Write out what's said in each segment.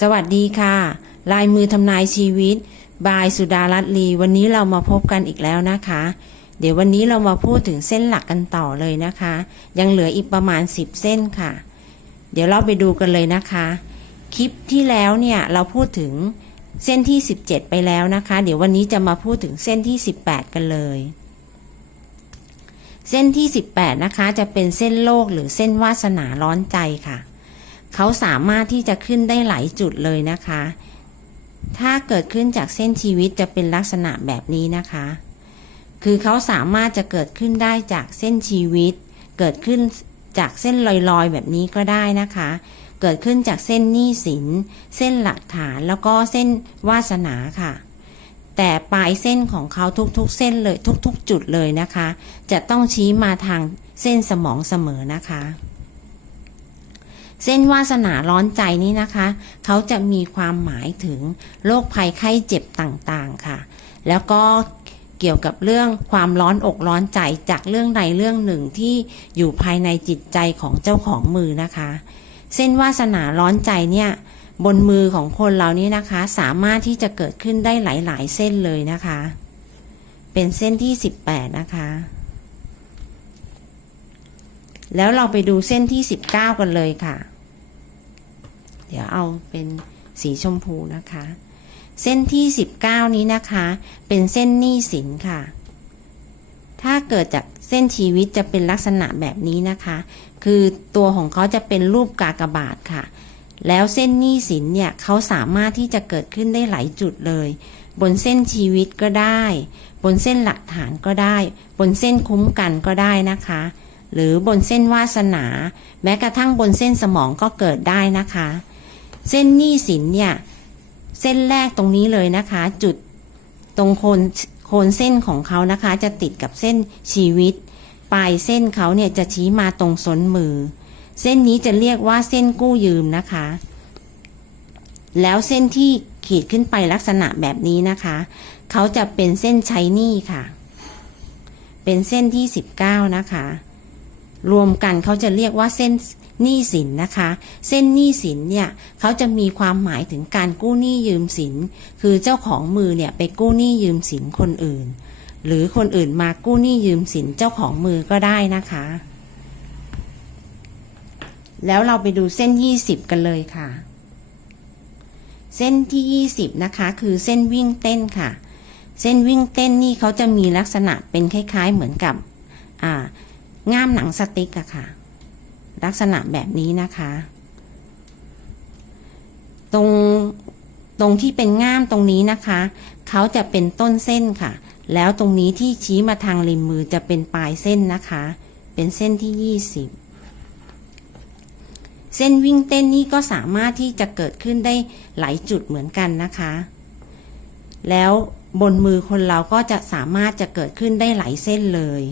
สวัสดีค่ะ ลายมือทำนายชีวิต บายสุดารัตลี วันนี้เรามาพบกันอีกแล้วนะคะ เดี๋ยววันนี้เรามาพูดถึงเส้นหลักกันต่อเลยนะคะ ยังเหลืออีกประมาณ 10 เส้นค่ะ เดี๋ยวเราไปดูกันเลยนะคะ คลิปที่แล้วเนี่ยเราพูดถึงเส้นที่ 17 ไปแล้วนะคะ เดี๋ยววันนี้จะมาพูดถึงเส้นที่ 18 กันเลย เส้นที่ 18 นะคะ จะเป็นเส้นโลกหรือเส้นวาสนาร้อนใจค่ะ เขาสามารถที่จะขึ้นได้หลายจุดเลยนะคะ ถ้าเกิดขึ้นจากเส้นชีวิตจะเป็นลักษณะแบบนี้นะคะ คือเขาสามารถจะเกิดขึ้นได้จากเส้นชีวิต เกิดขึ้นจากเส้นลอยๆ แบบนี้ก็ได้นะคะ เกิดขึ้นจากเส้นหนี้สิน เส้นหลักฐานแล้วก็เส้นวาสนาค่ะ แต่ปลายเส้นของเขาทุกๆ เส้นเลยทุก ๆ จุดเลยนะคะ จะต้องชี้มาทางเส้นสมองเสมอนะคะ เส้นวาสนาร้อนใจนี้นะคะ เขาจะมีความหมายถึงโรคภัยไข้เจ็บต่างๆค่ะ แล้วก็เกี่ยวกับเรื่องความร้อนอกร้อนใจจากเรื่องใดเรื่องหนึ่งที่อยู่ภายในจิตใจของเจ้าของมือนะคะ เส้นวาสนาร้อนใจเนี่ยบนมือของคนเรานี่นะคะ สามารถที่จะเกิดขึ้นได้หลาย ๆ เส้นเลยนะคะ เป็นเส้นที่ 18 นะคะ แล้วเราไปดูเส้นที่ 19 กันเลยค่ะ เดี๋ยวเอาเป็นสีชมพูนะคะ เส้นที่ 19 นี้นะคะ เป็นเส้นหนี้สินค่ะ ถ้าเกิดจากเส้นชีวิตจะเป็นลักษณะแบบนี้นะคะ คือตัวของเขาจะเป็นรูปกากบาทค่ะ แล้วเส้นหนี้สินเนี่ยเขาสามารถที่จะเกิดขึ้นได้หลายจุดเลย บนเส้นชีวิตก็ได้ บนเส้นหลักฐานก็ได้ บนเส้นคุ้มกันก็ได้นะคะ หรือบนเส้นวาสนา แม้กระทั่งบนเส้นสมองก็เกิดได้นะคะ เส้นหนี้สินเนี่ย เส้นแรกตรงนี้เลยนะคะ จุดตรงโคนโคนเส้นของเขานะคะ จะติดกับเส้นชีวิต ปลายเส้นเขาเนี่ยจะชี้มาตรงส้นมือ เส้นนี้จะเรียกว่าเส้นกู้ยืมนะคะ แล้วเส้นที่ขีดขึ้นไปลักษณะแบบนี้นะคะ เขาจะเป็นเส้นใช้หนี้ค่ะ เป็นเส้นที่ 19 นะคะ รวมกันเขาจะเรียกว่าเส้นหนี้สินนะคะ เส้นหนี้สินเนี่ยเขาจะมีความหมายถึงการกู้หนี้ยืมสิน คือเจ้าของมือเนี่ยไปกู้หนี้ยืมสินคนอื่น หรือคนอื่นมากู้หนี้ยืมสินเจ้าของมือก็ได้นะคะ แล้วเราไปดูเส้น 20 กันเลยค่ะ เส้นที่ 20 นะคะ คือเส้นวิ่งเต้นค่ะ เส้นวิ่งเต้นนี่เขาจะมีลักษณะเป็นคล้าย ๆ เหมือนกับอ่า ง่ามหนังสติ๊กอะค่ะ ลักษณะแบบนี้นะคะ ตรงตรงที่เป็นง่ามตรงนี้นะคะ เขาจะเป็นต้นเส้นค่ะ แล้วตรงนี้ที่ชี้มาทางริมมือจะเป็นปลายเส้นนะคะ เป็นเส้นที่20เส้นวิ่งเต้นนี่ก็สามารถที่จะเกิดขึ้นได้หลายจุดเหมือนกันนะคะ แล้วบนมือคนเราก็จะสามารถจะเกิดขึ้นได้หลายเส้นเลย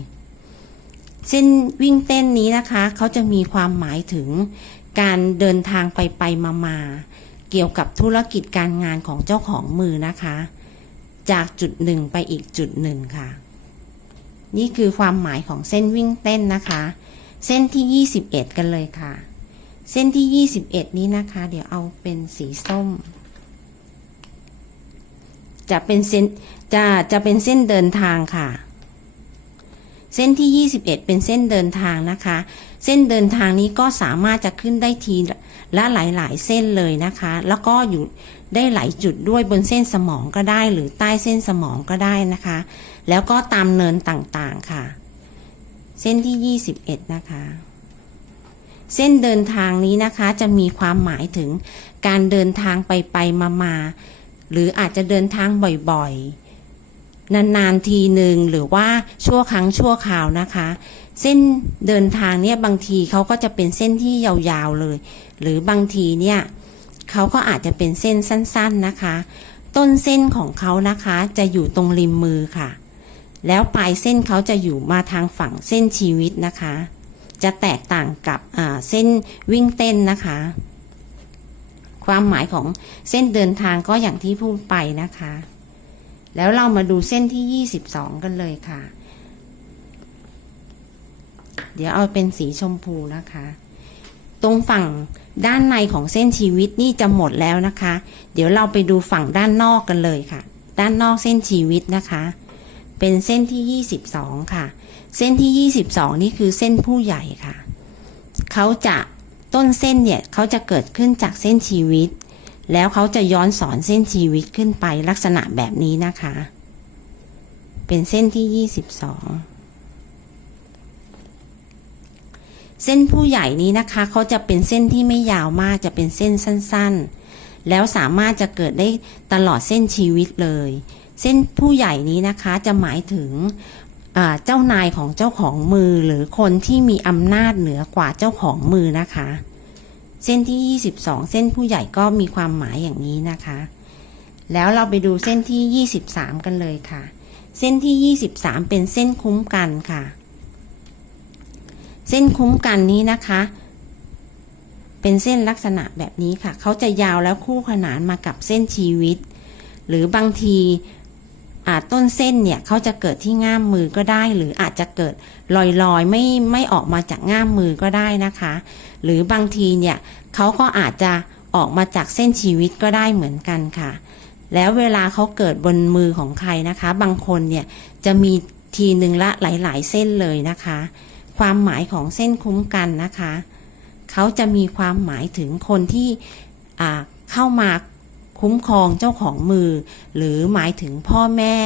เส้นวิ่งเต้นนี้นะคะเขาจะมีความหมายถึงการเดินทางไปไปมามาเกี่ยวกับธุรกิจการงานของเจ้าของมือนะคะ จากจุดหนึ่งไปอีกจุดหนึ่งค่ะ นี่คือความหมายของเส้นวิ่งเต้นนะคะ เส้นที่ 21 กันเลยค่ะ เส้นที่ 21 นี้นะคะ เดี๋ยวเอาเป็นสีส้ม จะเป็นเส้นจะจะเป็นเส้นเดินทางค่ะ เส้นที่ 21 เป็นเส้นเดินทางนะคะ เส้นเดินทางนี้ก็สามารถจะขึ้นได้ทีละหลาย ๆ เส้นเลยนะคะ แล้วก็อยู่ได้หลายจุดด้วยบนเส้นสมองก็ได้ หรือใต้เส้นสมองก็ได้นะคะ แล้วก็ตามเนินต่างๆค่ะ เส้นที่ 21 นะคะ เส้นเดินทางนี้นะคะจะมีความหมายถึงการเดินทางไปไปมามาหรืออาจจะเดินทางบ่อยๆ นานๆทีหนึ่งหรือว่าชั่วครั้งชั่วคราวนะคะ เส้นเดินทางเนี่ยบางทีเขาก็จะเป็นเส้นที่ยาวๆเลย หรือบางทีเนี่ยเขาก็อาจจะเป็นเส้นสั้นๆนะคะ ต้นเส้นของเขานะคะจะอยู่ตรงริมมือค่ะ แล้วปลายเส้นเขาจะอยู่มาทางฝั่งเส้นชีวิตนะคะ จะแตกต่างกับเส้นวิ่งเต้นนะคะ ความหมายของเส้นเดินทางก็อย่างที่พูดไปนะคะ แล้วเรามาดูเส้นที่ 22 กันเลยค่ะ เดี๋ยวเอาเป็นสีชมพูนะคะ ตรงฝั่งด้านในของเส้นชีวิตนี่จะหมดแล้วนะคะ เดี๋ยวเราไปดูฝั่งด้านนอกกันเลยค่ะ ด้านนอกเส้นชีวิตนะคะ เป็นเส้นที่ 22 ค่ะ เส้นที่ 22 นี่คือเส้นผู้ใหญ่ค่ะ เขาจะต้นเส้นเนี่ยเขาจะเกิดขึ้นจากเส้นชีวิต แล้วเขาจะย้อนสอนเส้นชีวิตขึ้นไปลักษณะแบบนี้นะคะ เป็นเส้นที่ 22 เส้นผู้ใหญ่นี้นะคะเขาจะเป็นเส้นที่ไม่ยาวมากจะเป็นเส้นสั้นๆ แล้วสามารถจะเกิดได้ตลอดเส้นชีวิตเลย เส้นผู้ใหญ่นี้นะคะจะหมายถึงเจ้านายของเจ้าของมือหรือคนที่มีอำนาจเหนือกว่าเจ้าของมือนะคะ เส้นที่ 22 เส้นผู้ใหญ่ก็มีความหมายอย่างนี้นะคะ แล้วเราไปดูเส้นที่ 23 กันเลยค่ะ เส้นที่ 23 เป็นเส้นคุ้มกันค่ะ เส้นคุ้มกันนี้นะคะ เป็นเส้นลักษณะแบบนี้ค่ะ เขาจะยาวแล้วคู่ขนานมากับเส้นชีวิต หรือบางที ต้นเส้นเนี่ยเขาจะเกิดที่ง่ามมือก็ได้ หรืออาจจะเกิดลอยๆ ไม่ไม่ออกมาจากง่ามมือก็ได้นะคะ หรือบางทีเนี่ยเขาก็อาจจะออกมาจากเส้นชีวิตก็ได้เหมือนกันค่ะ แล้วเวลาเขาเกิดบนมือของใครนะคะ บางคนเนี่ยจะมีทีหนึ่งละหลายๆ เส้นเลยนะคะ ความหมายของเส้นคุ้มกันนะคะเขาจะมีความหมายถึงคนที่เข้ามา คุ้มครองเจ้าของมือ หรือหมายถึงพ่อแม่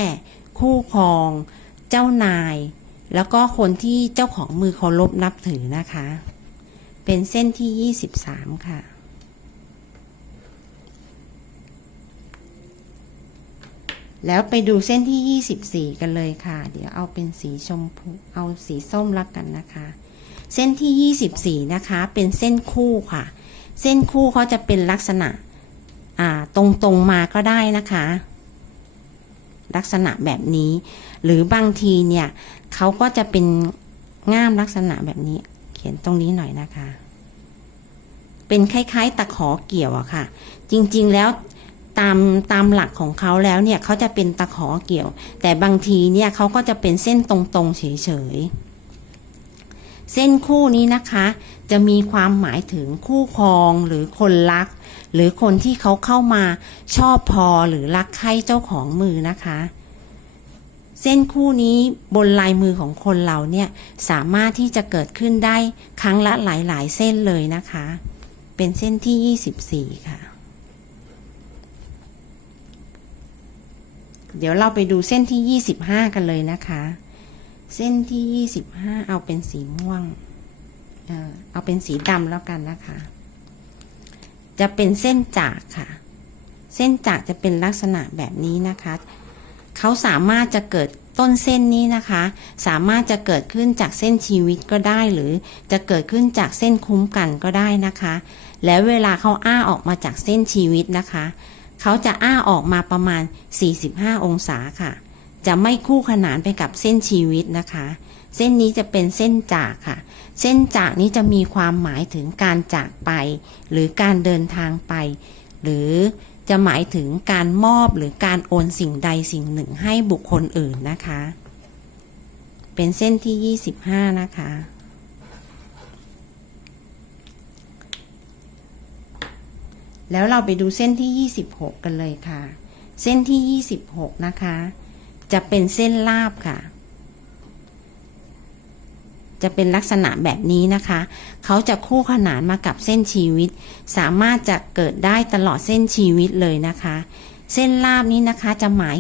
คู่ครอง เจ้านาย แล้วก็คนที่เจ้าของมือเคารพนับถือนะคะ เป็นเส้นที่ 23 ค่ะแล้วไปดูเส้นที่ 24 กันเลยค่ะ เดี๋ยวเอาเป็นสีชมพูเอาสีส้มละกันนะคะ เส้นที่ 24 นะคะ เป็นเส้นคู่ค่ะ เส้นคู่เขาจะเป็นลักษณะ ตรงๆมาก็ได้นะคะ ลักษณะแบบนี้ หรือบางทีเนี่ยเขาก็จะเป็นง่ามลักษณะแบบนี้ เขียนตรงนี้หน่อยนะคะ เป็นคล้ายๆตะขอเกี่ยวอะค่ะ จริงๆแล้วตามตามหลักของเขาแล้วเนี่ยเขาจะเป็นตะขอเกี่ยว แต่บางทีเนี่ยเขาก็จะเป็นเส้นตรงๆเฉยๆ เส้นคู่นี้นะคะ จะมีความหมายถึงคู่ครองหรือคนรัก หรือคนที่เขาเข้ามาชอบพอหรือรักใคร่เจ้าของมือนะคะ เส้นคู่นี้บนลายมือของคนเราเนี่ยสามารถที่จะเกิดขึ้นได้ครั้งละหลายๆ เส้นเลยนะคะ เป็นเส้นที่ 24 ค่ะ เดี๋ยวเราไปดูเส้นที่ 25 กันเลยนะคะ เส้นที่ 25 เอาเป็นสีม่วง เอาเป็นสีดำแล้วกันนะคะ จะเป็นเส้นจากค่ะ เส้นจากจะเป็นลักษณะแบบนี้นะคะเขาสามารถจะเกิดต้นเส้นนี้นะคะ สามารถจะเกิดขึ้นจากเส้นชีวิตก็ได้ หรือจะเกิดขึ้นจากเส้นคุ้มกันก็ได้นะคะ แล้วเวลาเขาอ้าออกมาจากเส้นชีวิตนะคะเขาจะอ้าออกมาประมาณ 45 องศาค่ะ จะไม่คู่ขนานไปกับเส้นชีวิตนะคะ เส้นนี้จะเป็นเส้นจากค่ะ เส้นจากนี้จะมีความหมายถึงการจากไป หรือการเดินทางไป หรือจะหมายถึงการมอบหรือการโอนสิ่งใดสิ่งหนึ่งให้บุคคลอื่นนะคะ เป็นเส้นที่ 25 นะคะ แล้วเราไปดูเส้นที่ 26 กันเลยค่ะ เส้นที่ 26 นะคะ จะเป็นเส้นลาบค่ะ จะเป็นลักษณะแบบนี้นะคะ เขาจะคู่ขนานมากับเส้นชีวิต สามารถจะเกิดได้ตลอดเส้นชีวิตเลยนะคะ เส้นลาบนี้นะคะจะหมาย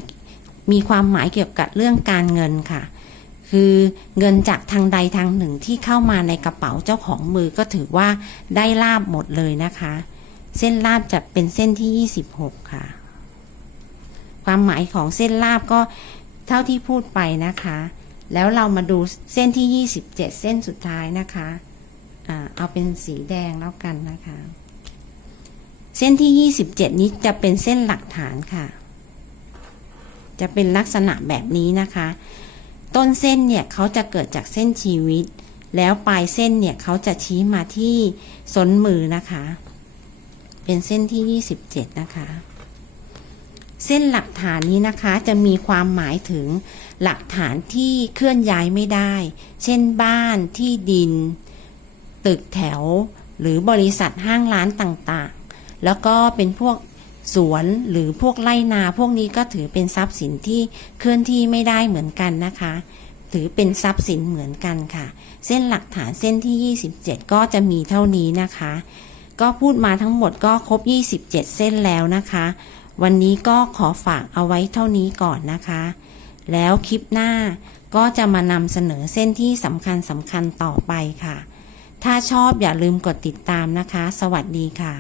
มีความหมายเกี่ยวกับเรื่องการเงินค่ะ คือเงินจากทางใดทางหนึ่งที่เข้ามาในกระเป๋าเจ้าของมือก็ถือว่าได้ลาบหมดเลยนะคะ เส้นลาบจะเป็นเส้นที่ 26 ค่ะ ความหมายของเส้นลาบก็เท่าที่พูดไปนะคะ แล้วเรามาดูเส้นที่ 27 เส้นสุดท้ายนะคะอ่าเอาเป็นสีแดงแล้วกันนะคะ เส้นที่ 27 นี้จะเป็นเส้นหลักฐานค่ะ จะเป็นลักษณะแบบนี้นะคะ ต้นเส้นเนี่ยเขาจะเกิดจากเส้นชีวิต แล้วปลายเส้นเนี่ยเขาจะชี้มาที่สนมือนะคะ เป็นเส้นที่ 27 นะคะ เส้นหลักฐานนี้นะคะจะมีความหมายถึงหลักฐานที่เคลื่อนย้ายไม่ได้ เช่นบ้านที่ดิน ตึกแถว หรือบริษัทห้างร้านต่างๆ แล้วก็เป็นพวกสวนหรือพวกไร่นาพวกนี้ก็ถือเป็นทรัพย์สินที่เคลื่อนที่ไม่ได้เหมือนกันนะคะ ถือเป็นทรัพย์สินเหมือนกันค่ะ เส้นหลักฐานเส้นที่ 27 ก็จะมีเท่านี้นะคะ ก็พูดมาทั้งหมดก็ครบ 27 เส้นแล้วนะคะ วันนี้ก็ขอฝากเอาไว้เท่านี้ก่อนนะคะ แล้วคลิปหน้าก็จะมานำเสนอเส้นที่สำคัญสำคัญต่อไปค่ะ ถ้าชอบอย่าลืมกดติดตามนะคะ สวัสดีค่ะ